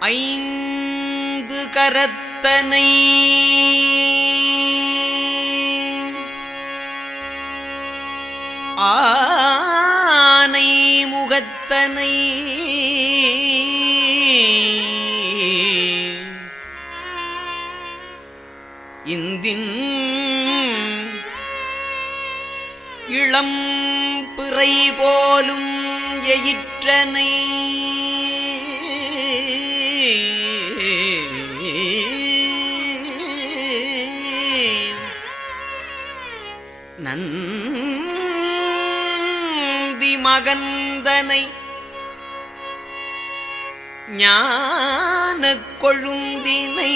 ஐந்து கரத்தனை. ஆனை முகத்தனை. இந்தின் இளம் பிறை போலும் எயிற்றனை. நந்தி மகந்தனை ஞான கொழுந்தினை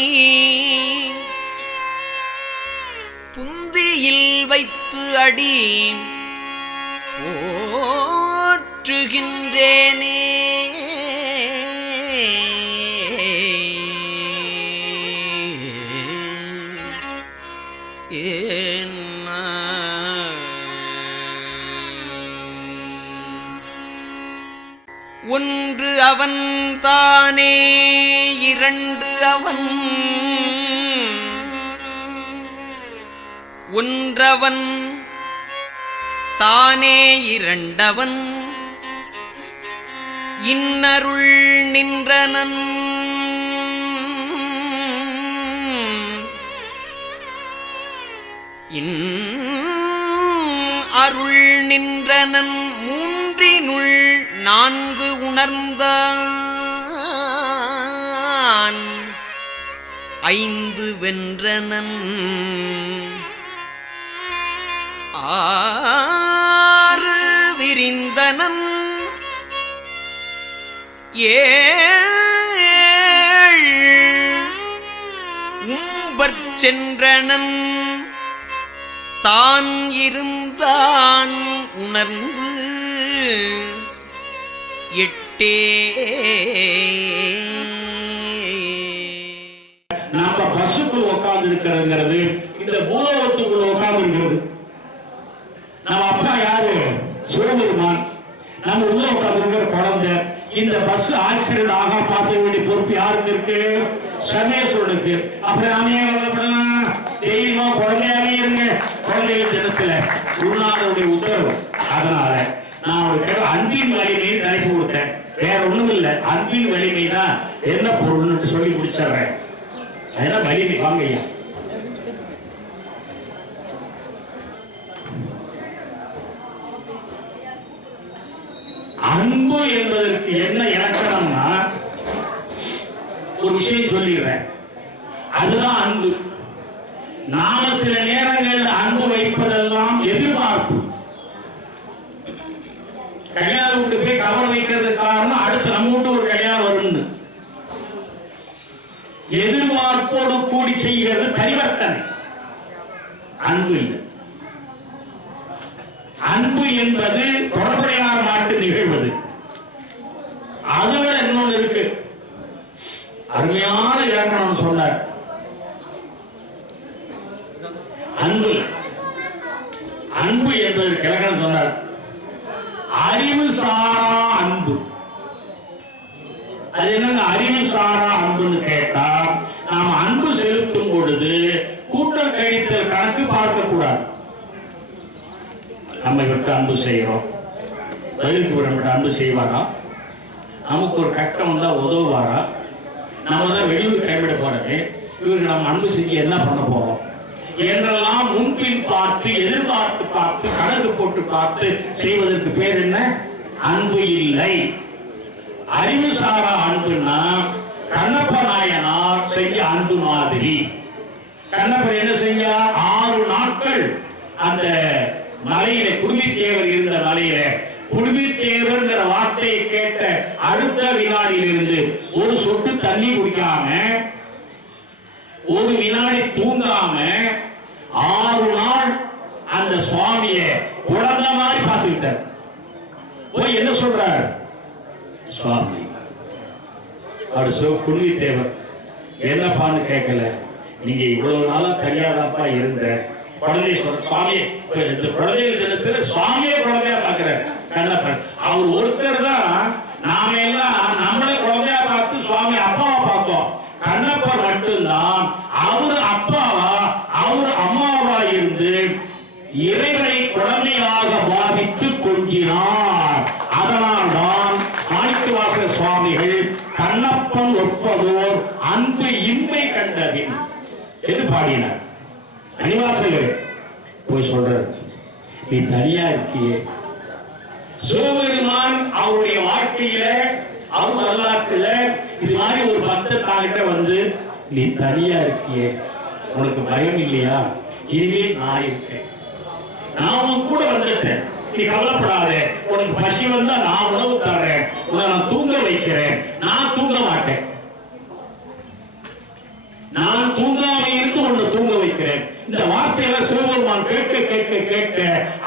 புந்தியில் வைத்து அடி போற்றுகின்றேனே. ஒன்று அவன் தானே இரண்டு அவன். ஒன்றவன் தானே இரண்டவன். இன்னருள் நின்றனன். இன் அருள் நின்றனன் மூன்றினுள் நான்கு உணர்ந்தான். ஐந்து வென்றனன். ஆறு விரிந்தனன். ஏழ் உம்பற் சென்றனன். தான் இருந்தான் உணர்ந்து. எட்டே. நம்ம பஸ்ஸுக்குள்ள உட்கார்ந்து இருக்கிறதுங்கிறது இந்த பூலோகத்துக்குள்ள உட்கார்ந்து இருக்கிறது நம்ம அப்பா யாரு? சிவபெருமான். நம்ம உள்ள உட்கார்ந்து குழந்தை. இந்த பஸ் ஆக்சிடென்ட் ஆக பார்க்க வேண்டிய பொறுப்பு யாருக்கு இருக்கு? சர்வேஸ்வரனுக்கு அப்புறம் நாம ஏன் தெய்வம் குழந்தையாவே இருங்க. குழந்தைகள் தினத்துல குருநாதருடைய உத்தரவு. அதனால நான் அவருக்கு அன்பின் வலிமையை நினைப்பு கொடுத்தேன். வேற ஒண்ணும் இல்ல. அன்பின் வலிமை தான் என்ன பொருள்னு சொல்லி முடிச்சிடுறேன். அதெல்லாம் வலிமை? வாங்க ஐயா. அன்பு என்பதற்கு என்ன இலக்கணம்னா ஒரு விஷயம் சொல்லிடுறேன். அதுதான் அன்பு. நாம சில நேரங்களில் அன்பு வைப்பதெல்லாம் எதிர்பார்ப்பு. கல்யாணம் விட்டு போய் கவர் வைக்கிறது காரணம் அடுத்து நம்ம வீட்டு ஒரு கல்யாணம் வரும்னு. எதிர்பார்ப்போடு கூடி செய்கிறது பரிவர்த்தனை. அன்பு இல்லை. அன்பு என்பது தொடர்புடையார் நாட்டு நிகழ்வது. அதோட இன்னொன்று இருக்கு. அருமையான இலக்கணம் சொன்னார். அன்பு அன்பு என்பதற்கு இலக்கணம் சொன்னார். அறிவு சாரா அன்பு. அது என்னங்க? அறிவு சாரா அன்புன்னு கேட்டா நாம் அன்பு செலுத்தும் பொழுது கூட்டல் கழித்தல் கணக்கு பார்க்க கூடாது நம்மை விட்டு அன்பு செய்கிறோம் பதிலுக்கு விட அன்பு செய்வாரா? நமக்கு ஒரு கட்டம் வந்தா உதவுவாரா? நம்ம தான் வெளியூர் கைவிட போறது இவருக்கு நம்ம அன்பு செஞ்சு என்ன பண்ண போறோம்? என்றெல்லாம் முன்பின் பார்த்து எதிர்பார்த்து பார்த்து கணக்கு போட்டு பார்த்து செய்வதற்கு பேர் என்ன? அன்பு இல்லை. அறிவுசாரா அன்புனா கண்ணப்ப நாயனார் செய்ய அன்பு மாதிரி. கண்ணப்பர் என்ன செஞ்சா? ஆறு நாட்கள் அந்த மலையில குடுமித்தேவர் இருந்த மலையில குடுமித்தேவர்ங்கிற வார்த்தையை கேட்ட அடுத்த வினாடியிலிருந்து ஒரு சொட்டு தண்ணி குடிக்காம ஒரு வினாடி தூங்காம ஆறு நாள் அந்த சுவாமிய குழந்தை மாதிரி பார்த்துக்கிட்டார். போய் என்ன சொல்றார்? சுவாமி அவர் சிவ தேவர் என்னப்பான்னு கேட்கல. நீங்க இவ்வளவு நாளா தனியாதாப்பா இருந்த குழந்தை சொல்ற சுவாமி இந்த குழந்தைகள் தினத்துல சுவாமியே குழந்தையா பாக்குறாரு கண்ணப்பன் அவர் ஒருத்தர் தான் நாம எல்லாம் நம்மளே குழந்தையா பார்த்து சுவாமி அப்பாவை பார்த்தோம். கண்ண மட்டும்தான் அவர் அப்பாவா அவர் அம்மாவா இருந்து இறைவனை குழந்தையாக பாவித்து கொஞ்சினார் அதனால் தான் மாணிக்கவாச சுவாமிகள் கண்ணப்பன் ஒப்பதோர் அன்பு இன்மை கண்டதின். என்று பாடினார்? அனிவாசகர் போய் சொல்ற நீ தனியா இருக்கியே. சிவபெருமான் அவருடைய வாழ்க்கையில அவர் வரலாற்றுல இது மாதிரி ஒரு பக்தர் தாங்கிட்ட வந்து நீ தனியா இருக்கியே. உனக்கு பயம் இல்லையா? இனிமேல் நான் இருக்கேன். நான் கூட வந்துட்டேன் நீ கவலைப்படாத. உனக்கு பசி வந்தா நான் உணவு தர்றேன். உன்னை நான் தூங்க வைக்கிறேன். நான் தூங்க மாட்டேன். நான் தூங்காம இருந்து உன்னை தூங்க வைக்கிறேன். இந்த வார்த்தையில சிவபெருமான் கேட்க கேட்க கேட்க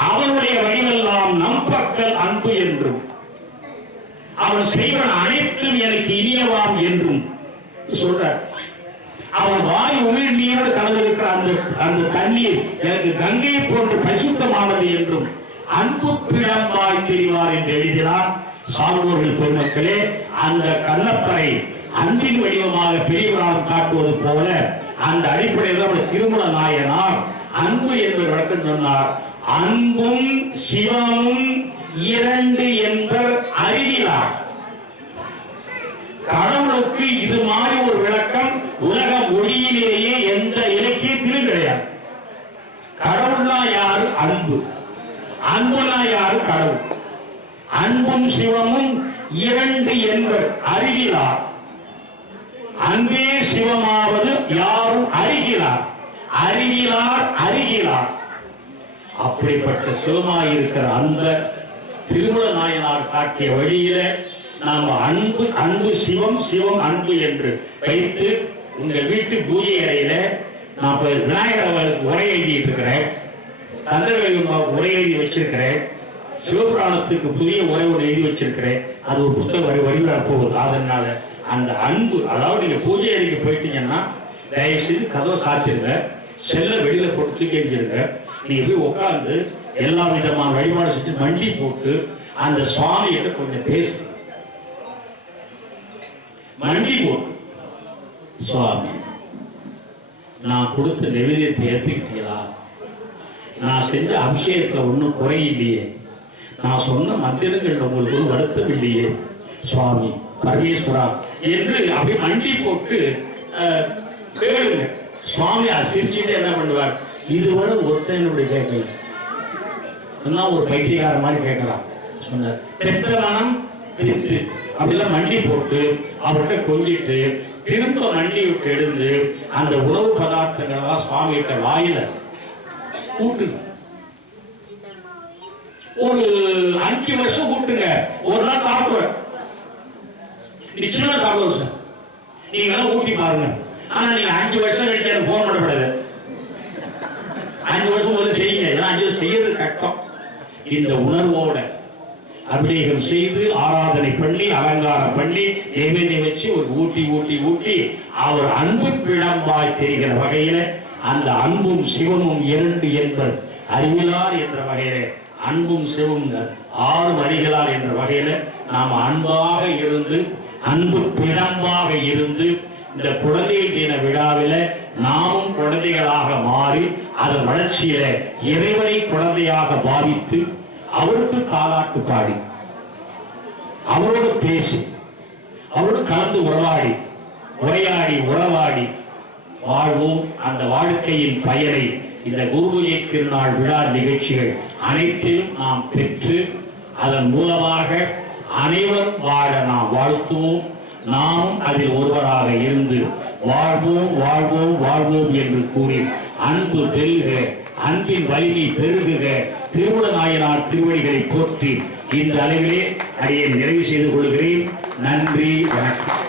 அவனுடைய வழிவெல்லாம் நம் பக்கல் அன்பு என்றும் அவன் செய்வன் அனைத்தும் எனக்கு இனியவாம் என்றும் சொல்ற அவன் வாய் உமிழ் நீரோடு கலந்திருக்கிற அந்த அந்த தண்ணீர் எனக்கு கங்கையை போன்று பரிசுத்தமானது என்றும் அன்பு பிழம்பாய் தெரிவார் என்று எழுதினார். சான்றோர்கள் பெருமக்களே அந்த கள்ளப்பறை அன்பின் வடிவமாக பெரியவரால் காட்டுவது போல அந்த அடிப்படையில் தான் திருமண நாயனார் அன்பு என்பது வழக்கம் சொன்னார். அன்பும் சிவமும் இரண்டு என்பர் அறிவினார் கடவுளுக்கு இது மாதிரி ஒரு விளக்கம் உலக மொழியிலேயே எந்த இலக்கியத்திலும் கிடையாது. கடவுள்னா யாரு? அன்பு. அன்புனா யாரு கடவுள். அன்பும் சிவமும் இரண்டு என்பர் அறிகிறார் அன்பே சிவமாவது யாரும் அறிகிறார் அறிகிறார் அறிகிறார் அப்படிப்பட்ட சிவமாயிருக்கிற அந்த திருமண நாயனார் காட்டிய வழியில நாம் அன்பு அன்பு சிவம் சிவம் அன்பு என்று வைத்து உங்கள் வீட்டு பூஜை அறையில நான் விநாயகர் அவர்களுக்கு உரை எழுதிட்டு இருக்கிறேன். கந்தர்வேலு உரை எழுதி வச்சிருக்கிறேன். சிவபுராணத்துக்கு புதிய உரை ஒன்று எழுதி வச்சிருக்கிறேன். அது ஒரு புத்தகம் வரி வழிவிட போகுது. அதனால அந்த அன்பு அதாவது நீங்க பூஜை அறைக்கு போயிட்டீங்கன்னா தயவுசெய்து கதவை சாத்திருங்க. செல்ல வெளியில போட்டு தூக்கி எறிஞ்சிருங்க. நீங்க போய் உட்கார்ந்து எல்லா விதமான வழிபாடு செஞ்சு மண்டி போட்டு அந்த சுவாமிகிட்ட கொஞ்சம் பேசு. மண்டி போட்டு. சுவாமி நான் கொடுத்த நெவேதியத்தை ஏற்றுக்கிட்டீங்களா நான் செஞ்ச அபிஷேகத்தில் ஒன்றும் குறையில்லையே. நான் சொன்ன மந்திரங்கள் உங்களுக்கு ஒரு வருத்தம் இல்லையே சுவாமி பரமேஸ்வரா என்று அப்படி மண்டி போட்டு அஹ், கேளுங்க. சுவாமி சிரிச்சுட்டு என்ன பண்ணுவார்? இதுவரை ஒருத்தனுடைய கேட்கல. என்ன ஒரு பைத்தியகார மாதிரி கேட்கலாம். சொன்னார் பெற்ற மனம் அப்படிலாம் மண்டி போட்டு அவர்கிட்ட கொஞ்சிட்டு திரும்ப மண்டி விட்டு எழுந்து அந்த உணவு பதார்த்தங்கள்லாம் சுவாமிகிட்ட வாயில கூட்டு ஒரு அஞ்சு வருஷம் கூட்டுங்க. ஒரு நாள் சாப்பிடுவேன். நிச்சயமா சாப்பிடுவோம் சார் நீங்க எல்லாம் ஊட்டி பாருங்க. ஆனா நீங்க அஞ்சு வருஷம் கழிச்சு எனக்கு போன் பண்ணக்கூடாது அஞ்சு வருஷம் ஒரு செய்யுங்க. ஏன்னா அஞ்சு வருஷம் செய்யறது கஷ்டம். இந்த உணர்வோட அபிஷேகம் செய்து ஆராதனை பண்ணி அலங்காரம் பண்ணி நைவேத்தியம் வச்சு ஒரு ஊட்டி ஊட்டி ஊட்டி அவர் அன்பு பிழம்பாய் தெரிகிற வகையில அந்த அன்பும் சிவமும் இரண்டு என்பர் அறிவிலார் என்ற வகையில அன்பும் சிவம் ஆறு அறிகளார் என்ற வகையில நாம் அன்பாக இருந்து அன்பு பிழம்பாக இருந்து இந்த குழந்தை தின விழாவில நாமும் குழந்தைகளாக மாறி அதன் வளர்ச்சியில இறைவனை குழந்தையாக பாவித்து அவருக்கு தாலாட்டு பாடி அவரோடு பேசி அவரோடு கலந்து உறவாடி உரையாடி உறவாடி வாழ்வோம். அந்த வாழ்க்கையின் பயனை இந்த குருபூஜை திருநாள் விழா நிகழ்ச்சிகள் அனைத்திலும் நாம் பெற்று அதன் மூலமாக அனைவரும் வாழ நாம் வாழ்த்துவோம். நாமும் அதில் ஒருவராக இருந்து வாழ்வோம் வாழ்வோம் வாழ்வோம் என்று கூறி அன்பு வெல்க அன்பின் வலிமை பெருகுக திருமண நாயனார் திருவடிகளை போற்றி இந்த அளவிலே அடியை நிறைவு செய்து கொள்கிறேன். நன்றி வணக்கம்.